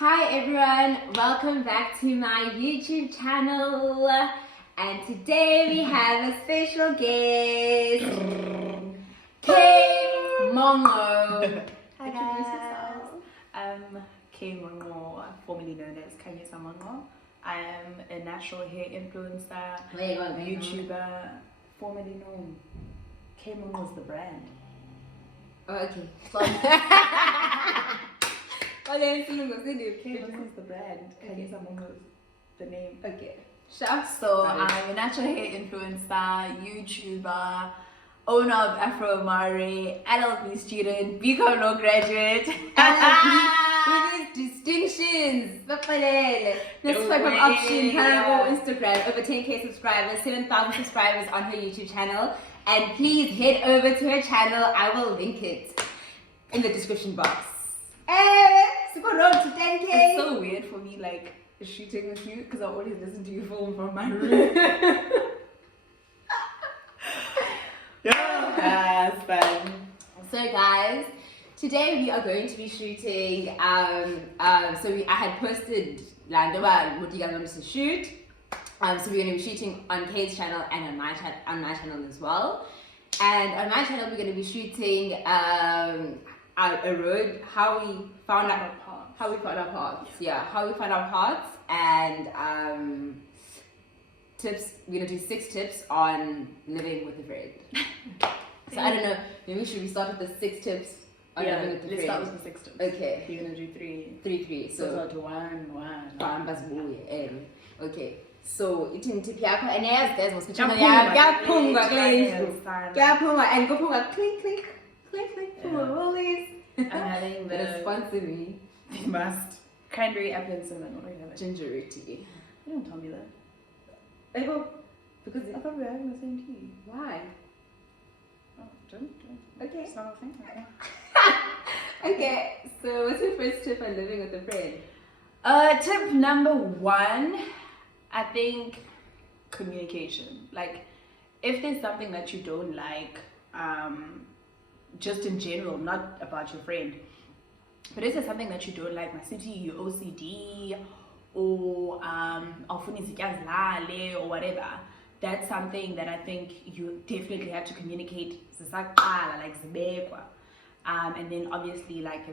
Hi everyone, welcome back to my YouTube channel, and today we have a special guest, KayMonqo. Hi guys, I'm KayMonqo, formerly known as KayMonqo. I am a natural hair influencer, YouTuber, formerly known. KayMonqo is the brand. Oh, okay. KayMonqo is the brand. KayMonqo is the name. Okay. Sure. So I'm a natural hair influencer, YouTuber, owner of Afro Amare, LLB student, BCom law graduate. With these distinctions. Let's swipe up option, Instagram, over 10k subscribers, 7,000 subscribers on her YouTube channel. And please head over to her channel. I will link it in the description box. Super road to 10k. It's so weird for me, like, shooting with you, because I always listen to you film from my room. Yeah, it's fun. So guys, today we are going to be shooting. I had posted Landoba what you guys wanted to shoot. So we're going to be shooting on Kay's channel and on my channel as well. And on my channel we're going to be shooting a road, how we found our paths. Yeah, how we found our paths, and tips. We're gonna do 6 tips on living with a friend. So I don't know, maybe should we start with the 6 tips on living with a friend? Let's start with the 6 tips. Okay. You're gonna do 3. 3. So start to 1. Okay. So ithi tip yakho and yazi must Kuyaphunga and go phunga click rollies. I'm having the sponsor me. You must. Cranberry apple and cinnamon. What do you have? Ginger tea. You don't tell me that. I hope because I thought we were having the same tea. Why? Oh, don't. Okay. It's not a thing. Okay. So what's your first tip on living with a friend? Tip number 1, I think communication. Like, if there's something that you don't like, just in general, not about your friend, but if there's something that you don't like, my city, your OCD, or or whatever, that's something that I think you definitely have to communicate. And then obviously, like,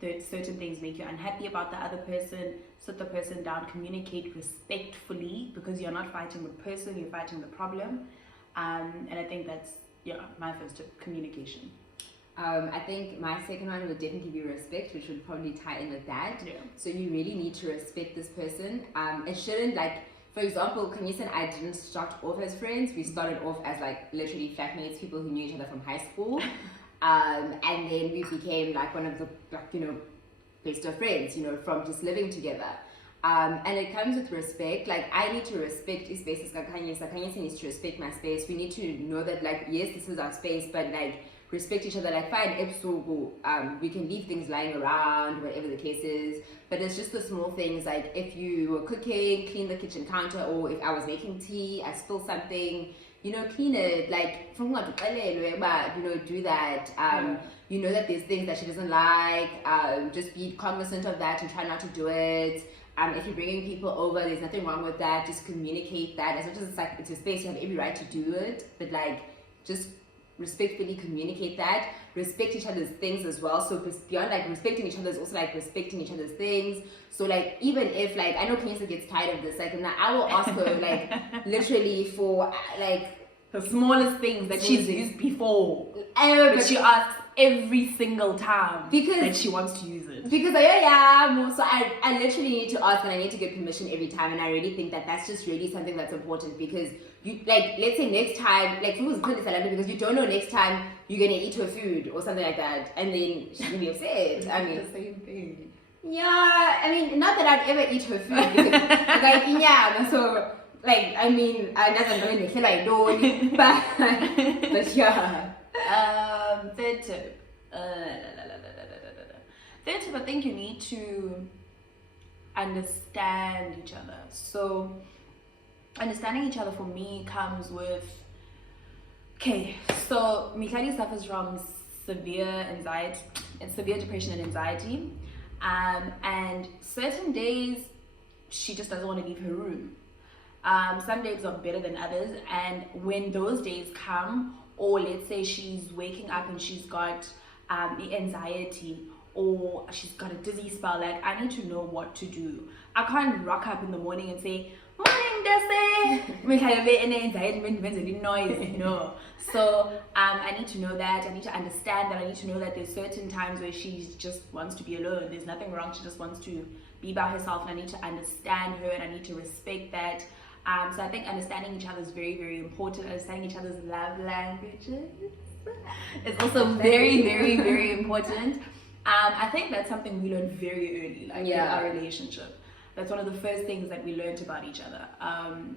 if certain things make you unhappy about the other person, sit the person down, communicate respectfully, because you're not fighting the person, you're fighting the problem. And I think that's my first tip: communication. I think my second one would definitely be respect, which would probably tie in with that. Yeah. So you really need to respect this person. It shouldn't, like, for example, Kanyisa and I didn't start off as friends. We started off as like literally flatmates, people who knew each other from high school. And then we became like one of the, best of friends, from just living together. And it comes with respect. Like, I need to respect his space. Kanyisa needs to respect my space. We need to know that, like, yes, this is our space, but like, respect each other. Like, fine, we can leave things lying around, whatever the case is, but it's just the small things, like if you were cooking, clean the kitchen counter, or if I was making tea, I spill something, clean it, like, do that. You know that there's things that she doesn't like, just be cognizant of that and try not to do it. If you're bringing people over, there's nothing wrong with that, just communicate that. As much as it's like, it's a space, you have every right to do it, but like, just respectfully communicate that. Respect each other's things as well. So beyond like respecting each other is also like respecting each other's things. So like, even if like, I know Kanyisa gets tired of this, like, now I will ask her like literally for like the smallest things that she's used before, but she asks every single time that she wants to use it. Because so I literally need to ask, and I need to get permission every time, and I really think that that's just really something that's important, because you, like, let's say next time, like, because you don't know next time you're gonna eat her food or something like that, and then she's gonna be upset. I mean, the same thing. Yeah, I mean, not that I'd ever eat her food, because like, yeah, so like, I mean, I doesn't really feel like doing, but yeah. Third tip. Third tip, I think you need to understand each other. So understanding each other for me comes with, so Mihlali suffers from severe anxiety and severe depression and anxiety. And certain days she just doesn't want to leave her room. Some days are better than others, and when those days come, or let's say she's waking up and she's got anxiety, or she's got a dizzy spell, like I need to know what to do. I can't rock up in the morning and say, morning Desi, noise. No. So I need to know that. I need to understand that. I need to know that there's certain times where she just wants to be alone. There's nothing wrong. She just wants to be by herself, and I need to understand her, and I need to respect that. So I think understanding each other is very, very important. Understanding each other's love languages is also very, very, very important. I think that's something we learned very early, like in our relationship. That's one of the first things that we learned about each other,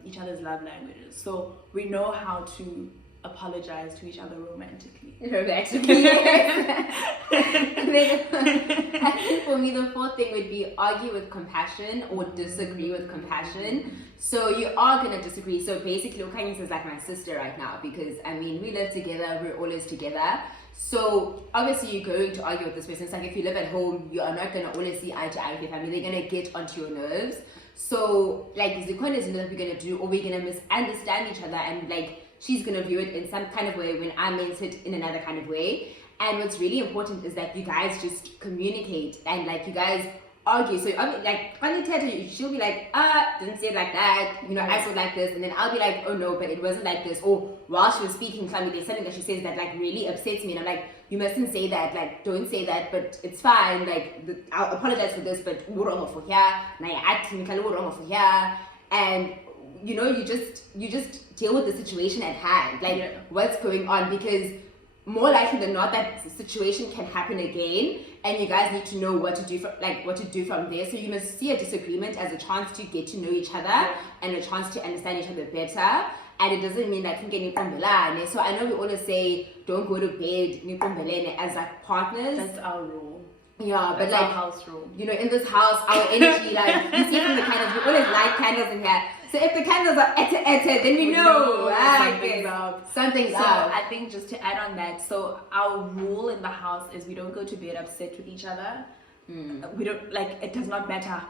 each other's love languages. So we know how to apologize to each other romantically. Romantically, yes. I think for me the fourth thing would be argue with compassion or disagree with compassion. So you are going to disagree. So basically, Okanyis is like my sister right now, because I mean, we live together, we're always together. So obviously you're going to argue with this person. It's like if you live at home, you are not going to always see eye to eye with your family. They're going to get onto your nerves. So like the point is that we're going to do, or we're going to misunderstand each other, and like she's going to view it in some kind of way when I meant it in another kind of way. And what's really important is that you guys just communicate, and like you guys argue. So like she'll be like, didn't say it like that, you know, I said like this, and then I'll be like, oh no, but it wasn't like this. Or while she was speaking, there's something that she says that like really upsets me, and I'm like, you mustn't say that, like don't say that, but it's fine, like I'll apologize for this, but we're wrong for here, now you're acting wrong for here. And you know, you just deal with the situation at hand, like what's going on, because more likely than not that situation can happen again, and you guys need to know what to do from there. So you must see a disagreement as a chance to get to know each other and a chance to understand each other better. And it doesn't mean that so I know we always say don't go to bed as like partners. That's our rule. Yeah, that's but like our house rule. You know, in this house, our energy, like you see from the candles, we always light candles in here. So if the candles are then we know something's up. I think just to add on that, so our rule in the house is we don't go to bed upset with each other. We don't, like, it does not matter.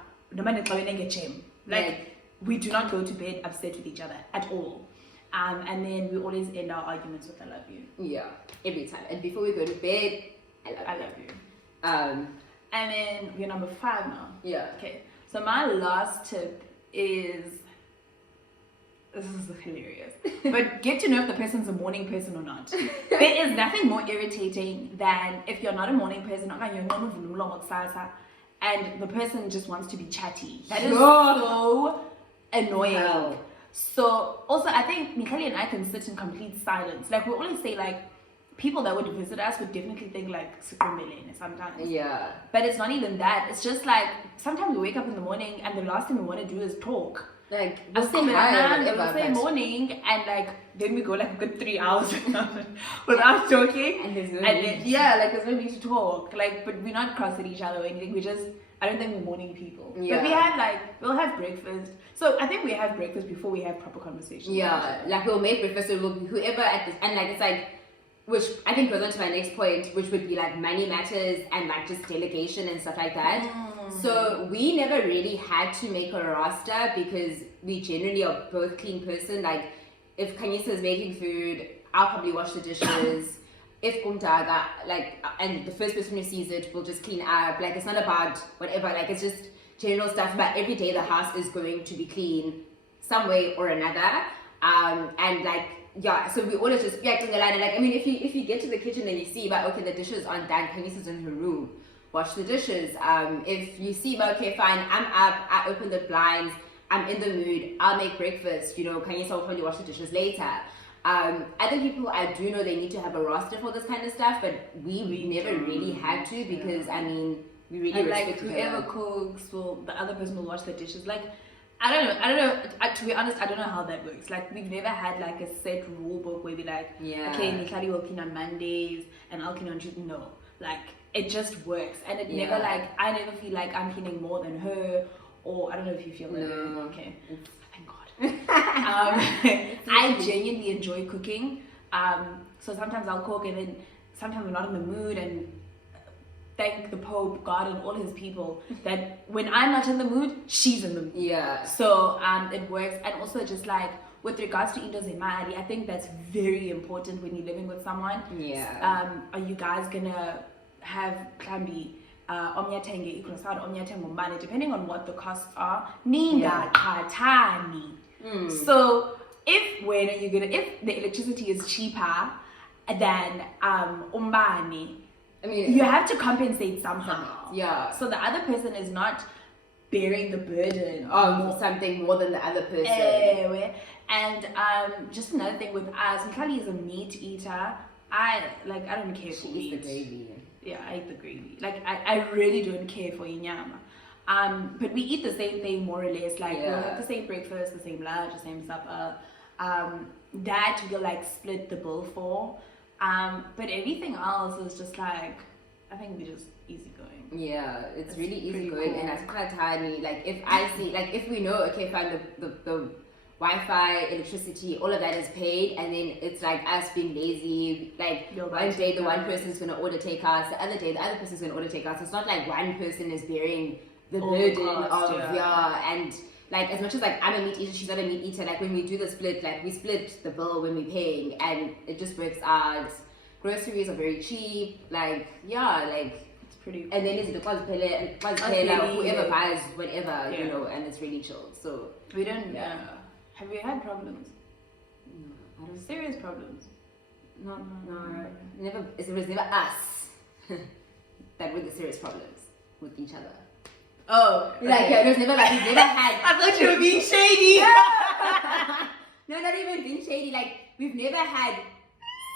Like, we do not go to bed upset with each other at all. And then we always end our arguments with I love you. Yeah, every time. And before we go to bed, I love you. And then we're number 5 now. Yeah. Okay. So my last tip is, this is hilarious, but get to know if the person's a morning person or not. There is nothing more irritating than if you're not a morning person and the person just wants to be chatty. That is so annoying. Wow. So also I think Mikhali and I can sit in complete silence. Like we always say, like people that would visit us would definitely think like sometimes. Yeah. But it's not even that. It's just like sometimes we wake up in the morning and the last thing we want to do is talk. Like we'll say morning, and like then we go like a good 3 hours without talking. And there's no there's no need to talk. Like, but we're not cross at each other or anything. I don't think we're morning people. Yeah. But we'll have breakfast. So I think we have breakfast before we have proper conversations. Yeah, like we'll make breakfast, so we'll be whoever at this, and like it's like, which I think goes on to my next point, which would be like money matters and like just delegation and stuff like that. So we never really had to make a roster because we generally are both clean person. Like if Kanyisa is making food, I'll probably wash the dishes. If Kumtaga, like, and the first person who sees it will just clean up. Like it's not about whatever, like it's just general stuff, but every day the house is going to be clean some way or another. And like, yeah, so we always just acting the line. And like, I mean, if you get to the kitchen and you see, but okay, the dishes aren't done, Kanisa's in her room, wash the dishes. If you see, but okay, fine, I'm up, I open the blinds, I'm in the mood, I'll make breakfast, you know, Kanisa will probably wash the dishes later. Other people, I do know they need to have a roster for this kind of stuff, but we never really had to because, I mean, we really like whoever cooks, the other person will wash the dishes. Like, I don't know. To be honest, I don't know how that works. Like, we've never had like a set rule book where we like, okay, Mikhali will clean on Mondays and I'll clean on Tuesdays. No, like it just works, and it never like I never feel like I'm cleaning more than her, or I don't know if you feel that. No. Okay, thank God. I genuinely enjoy cooking. So sometimes I'll cook, and then sometimes I'm not in the mood, and thank the Pope, God, and all his people that when I'm not in the mood, she's in the mood. Yeah. So it works. And also just like with regards to into zemali, I think that's very important when you're living with someone. Yeah. Are you guys gonna have klambi omnyathenge ikrosad omnyathenge umbane, depending on what the costs are? Ningathathani. So if the electricity is cheaper than umbane, I mean, you have to compensate somehow. Yeah. So the other person is not bearing the burden of something more than the other person. And just another thing with us, Mikhali is a meat eater. I don't care for meat. She eats the gravy. Yeah, I eat the gravy. Like I really don't care for inyama. But we eat the same thing more or less. Like we'll have the same breakfast, the same lunch, the same supper. That we'll like split the bill for. But everything else is just like, I think we're just easygoing. Yeah, it's That's really pretty easygoing, cool. and that's quite tiny. Like if I see, like if we know, okay, fine, the Wi-Fi, electricity, all of that is paid, and then it's like us being lazy. Like one day the one person's gonna order takeouts, the other day the other person's gonna order takeouts. It's not like one person is bearing the burden of and like as much as like I'm a meat eater, she's not a meat eater. Like when we do the split, like we split the bill when we're paying, and it just works out. Groceries are very cheap. Like It's pretty cool. and then it's the whoever buys whatever, you know, and it's really chill. So We don't. Have you had problems? I don't. Serious problems? No, never. It was never us that were the serious problems with each other. Oh, Like it was never like we've never had. I thought you were being shady. No, not even being shady. Like we've never had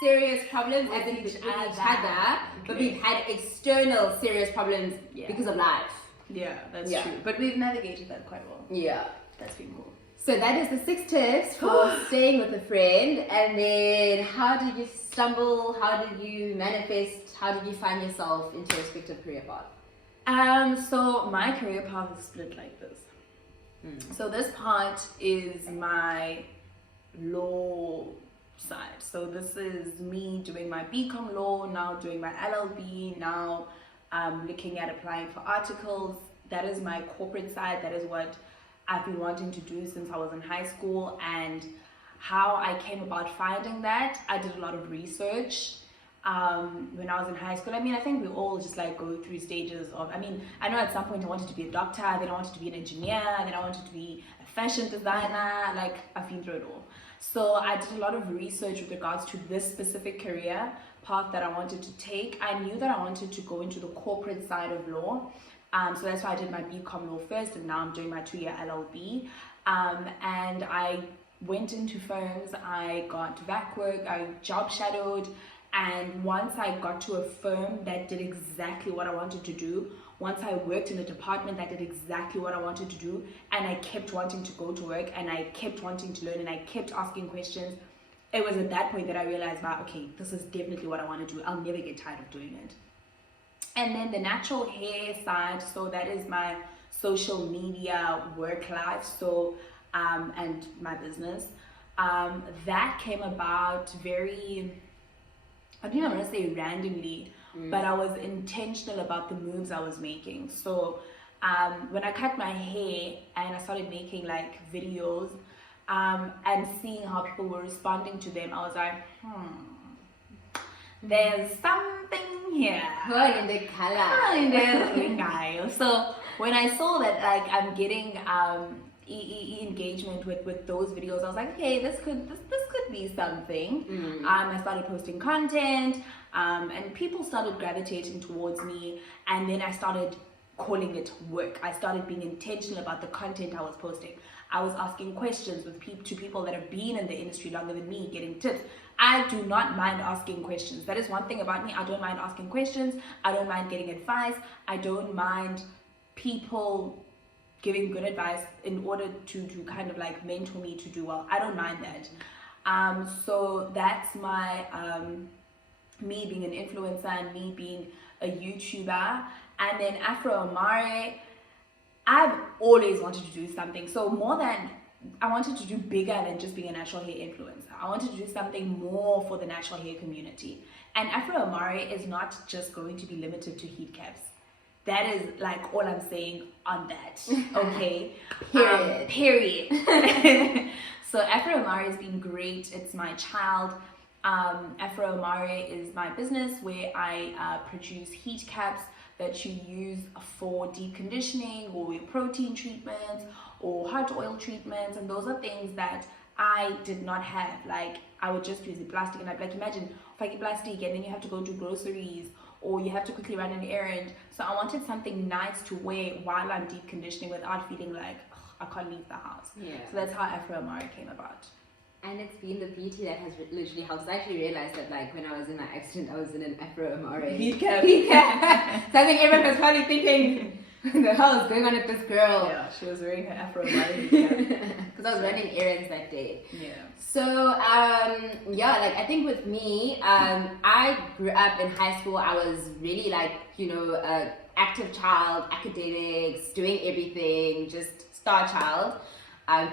serious problems as in with each other, but we've had external serious problems because of life. Yeah, that's true. But we've navigated that quite well. Yeah. That's been cool. So that is the 6 tips for staying with a friend. And then how did you stumble? How did you manifest? How did you find yourself into a respective career path? So my career path is split like this. So this part is my law side. So this is me doing my BCom law, now doing my LLB, now looking at applying for articles. That is my corporate side. That is what I've been wanting to do since I was in high school. And how I came about finding that, I did a lot of research when I was in high school. I mean, I think we all just like go through stages of, I know at some point I wanted to be a doctor, then I wanted to be an engineer, then I wanted to be a fashion designer. Like I've been through it all. So I did a lot of research with regards to this specific career path that I wanted to take. I knew that I wanted to go into the corporate side of law. So that's why I did my BCom law first, and now I'm doing my 2-year LLB. And I went into firms, I got VAC work, I job shadowed, and once I got to a firm that did exactly what I wanted to do, once I worked in a department that did exactly what I wanted to do, and I kept wanting to go to work, and I kept wanting to learn, and I kept asking questions, it was at that point that I realized, wow, okay, this is definitely what I want to do. I'll never get tired of doing it. And then the natural hair side, so that is my social media work life, so and my business. That came about very, I think I'm gonna say randomly, but I was intentional about the moves I was making. So when I cut my hair and I started making like videos and seeing how people were responding to them, I was like, there's something here. In the color. So when I saw that like I'm getting engagement with those videos, I was like, okay, this could be something. I started posting content, and people started gravitating towards me, and then I started calling it work. I started being intentional about the content I was posting. I was asking questions to people that have been in the industry longer than me, getting tips. I do not mind asking questions. That is one thing about me. I don't mind asking questions. I don't mind getting advice. I don't mind people giving good advice in order to kind of like mentor me to do well. I don't mind that. So that's my me being an influencer and me being a YouTuber. And then Afro Amare, I've always wanted to do something. So more than I wanted to do bigger than just being a natural hair influencer. I wanted to do something more for the natural hair community. And Afro Amare is not just going to be limited to heat caps. That is like all I'm saying on that. Okay. Period. So Afro Amare has been great. It's my child. Afro Amare is my business where I produce heat caps that you use for deep conditioning or your protein treatments or hot oil treatments, and those are things that I did not have. Like, I would just use the plastic, and I'd be like, imagine if I get plastic and then you have to go do groceries or you have to quickly run an errand. So I wanted something nice to wear while I'm deep conditioning without feeling like I can't leave the house. Yeah. So that's how Afro Amare came about. And it's been the beauty that has literally helped. I actually realized that, like, when I was in my accident, I was in an Afro Amare Heat cap. So I think everyone was probably thinking, what the hell is going on with this girl? Yeah, she was wearing her Afro Amare heat cap. Because I was running errands that day. Yeah. So, yeah, like, I think with me, I grew up in high school. I was really, like, a active child, academics, doing everything, just star child.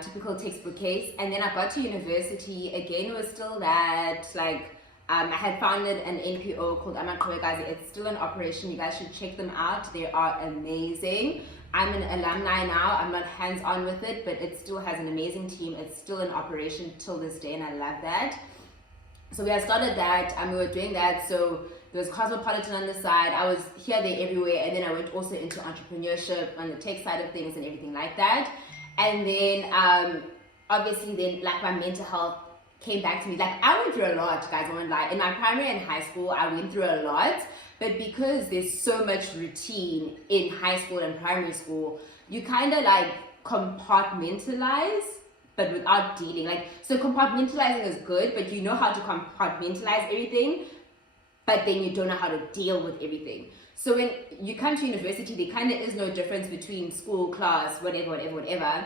Typical textbook case. And then I got to university, again, it was still that, like, I had founded an NPO called KayMonqo, guys. It's still in operation. You guys should check them out. They are amazing. I'm an alumni now. I'm not hands-on with it, but it still has an amazing team. It's still in operation till this day, and I love that. So we had started that, and we were doing that. So there was Cosmopolitan on the side. I was here, there, everywhere, and then I went also into entrepreneurship on the tech side of things and everything like that. And then, obviously, then, like, my mental health came back to me. Like, I went through a lot, guys, I won't lie. In my primary and high school, I went through a lot. But because there's so much routine in high school and primary school, you kind of, like, compartmentalize, but without dealing. Like, so compartmentalizing is good, but you know how to compartmentalize everything, but then you don't know how to deal with everything. So when you come to university, there kind of is no difference between school, class, whatever.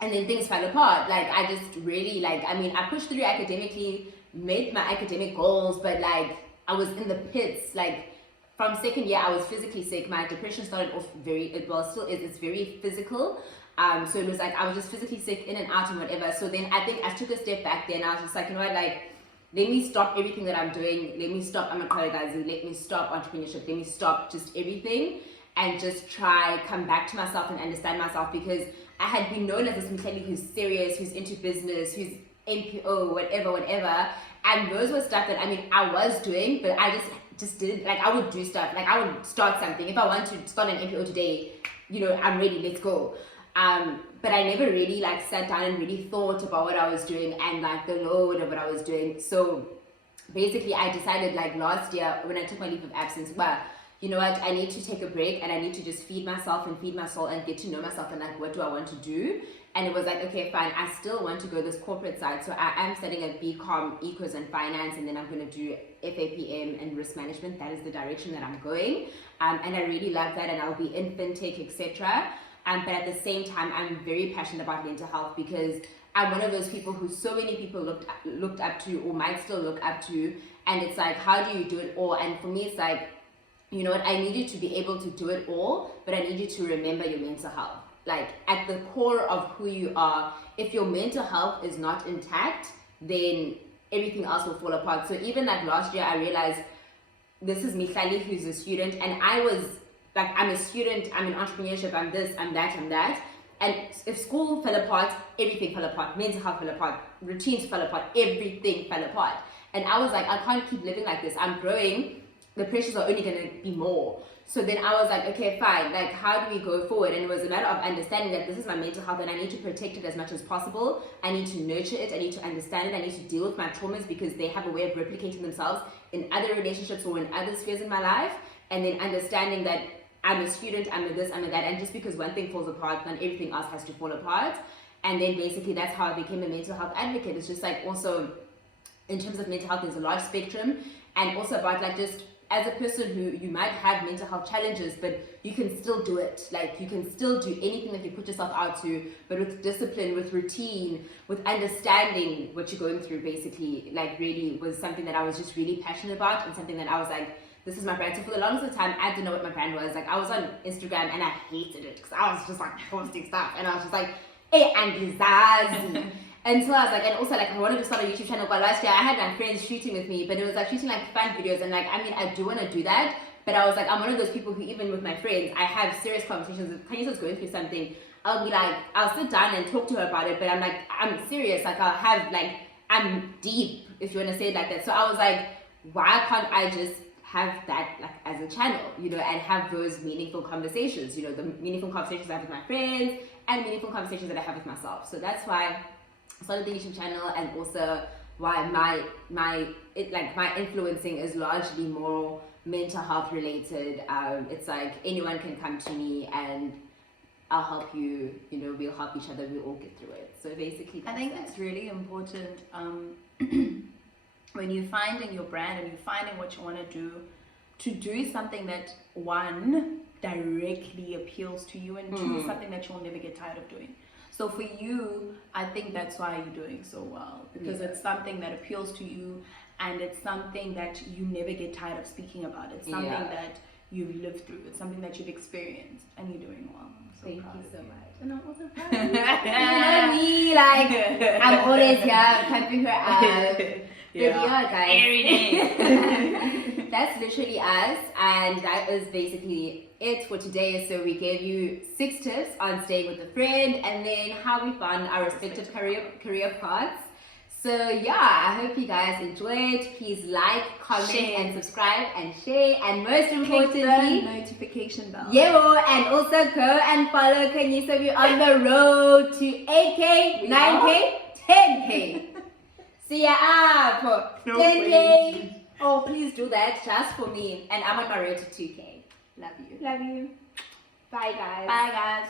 And then things fell apart. Like, I just really, like, I mean, I pushed through academically, made my academic goals, but, like, I was in the pits. Like, from second year, I was physically sick. My depression started off still is, it's very physical. So it was like, I was just physically sick, in and out and whatever. So then I think I took a step back then. I was just like, you know what, like, let me stop everything that I'm doing. Let me stop let me stop entrepreneurship. Let me stop just everything and just try come back to myself and understand myself, because I had been known as this Mhlali who's serious, who's into business, who's NPO, whatever. And those were stuff that, I mean, I was doing, but I just didn't, like, I would do stuff. Like, I would start something. If I want to start an NPO today, I'm ready, let's go. But I never really, like, sat down and really thought about what I was doing and, like, the load of what I was doing. So basically I decided, like, last year when I took my leave of absence, well, you know what, I need to take a break and I need to just feed myself and feed my soul and get to know myself and, like, what do I want to do? And it was like, okay, fine, I still want to go this corporate side. So I am studying a BCom, Ecos and Finance, and then I'm going to do FAPM and risk management. That is the direction that I'm going. And I really love that, and I'll be in fintech, etc. But at the same time, I'm very passionate about mental health, because I'm one of those people who so many people looked up to or might still look up to. And it's like, how do you do it all? And for me, it's like, you know what, I need you to be able to do it all, but I need you to remember your mental health. Like, at the core of who you are, if your mental health is not intact, then everything else will fall apart. So even like last year, I realized this is Mihlali, who's a student, and I was like, I'm a student, I'm in entrepreneurship, I'm this, I'm that, I'm that. And if school fell apart, everything fell apart, mental health fell apart, routines fell apart, everything fell apart. And I was like, I can't keep living like this. I'm growing, the pressures are only gonna be more. So then I was like, okay, fine, like, how do we go forward? And it was a matter of understanding that this is my mental health and I need to protect it as much as possible. I need to nurture it, I need to understand it, I need to deal with my traumas, because they have a way of replicating themselves in other relationships or in other spheres in my life. And then understanding that I'm a student, I'm a this, I'm a that, and just because one thing falls apart, then everything else has to fall apart. And then basically that's how I became a mental health advocate. It's just like, also in terms of mental health, there's a large spectrum, and also about like just as a person who you might have mental health challenges, but you can still do it. Like, you can still do anything that you put yourself out to, but with discipline, with routine, with understanding what you're going through, basically, like, really was something that I was just really passionate about, and something that I was like, this is my brand. So for the longest time, I didn't know what my brand was. Like, I was on Instagram and I hated it because I was just like posting stuff, and I was just like, and Zazi. Until I was like, and also like I wanted to start a YouTube channel, but last year I had my friends shooting with me, but it was like shooting like fun videos, and like I mean I do want to do that, but I was like I'm one of those people who even with my friends I have serious conversations. If Kanye's going through something, I'll be like I'll sit down and talk to her about it, but I'm like I'm serious, like I'll have like I'm deep, if you want to say it like that. So I was like, why can't I just have that like as a channel, you know, and have those meaningful conversations, you know, the meaningful conversations I have with my friends and meaningful conversations that I have with myself. So that's why I started the YouTube channel, and also why my influencing is largely more mental health related. It's like anyone can come to me and I'll help you, you know, we'll help each other, we'll all get through it. So basically I think it's really important when you're finding your brand and you're finding what you want to do something that one directly appeals to you, and two something that you'll never get tired of doing. So for you, I think that's why you're doing so well, because it's something that appeals to you, and it's something that you never get tired of speaking about. It's something that you've lived through. It's something that you've experienced, and you're doing well. So thank you so much. And I'm also proud of you. You know me, like I'm always here pumping her up. Guys. Every day. That's literally us, and that is basically it for today. So we gave you 6 tips on staying with a friend, and then how we found our respective career paths. So yeah, I hope you guys enjoyed. Please like, comment, and subscribe, and share, and most importantly, click the notification bell. Yeah, and also go and follow Kanyisa on the road to 8K, 9K, 10K. See ya up, 10K. Oh, please do that just for me. And I'm on my road to 2K. Love you. Love you. Bye, guys. Bye, guys.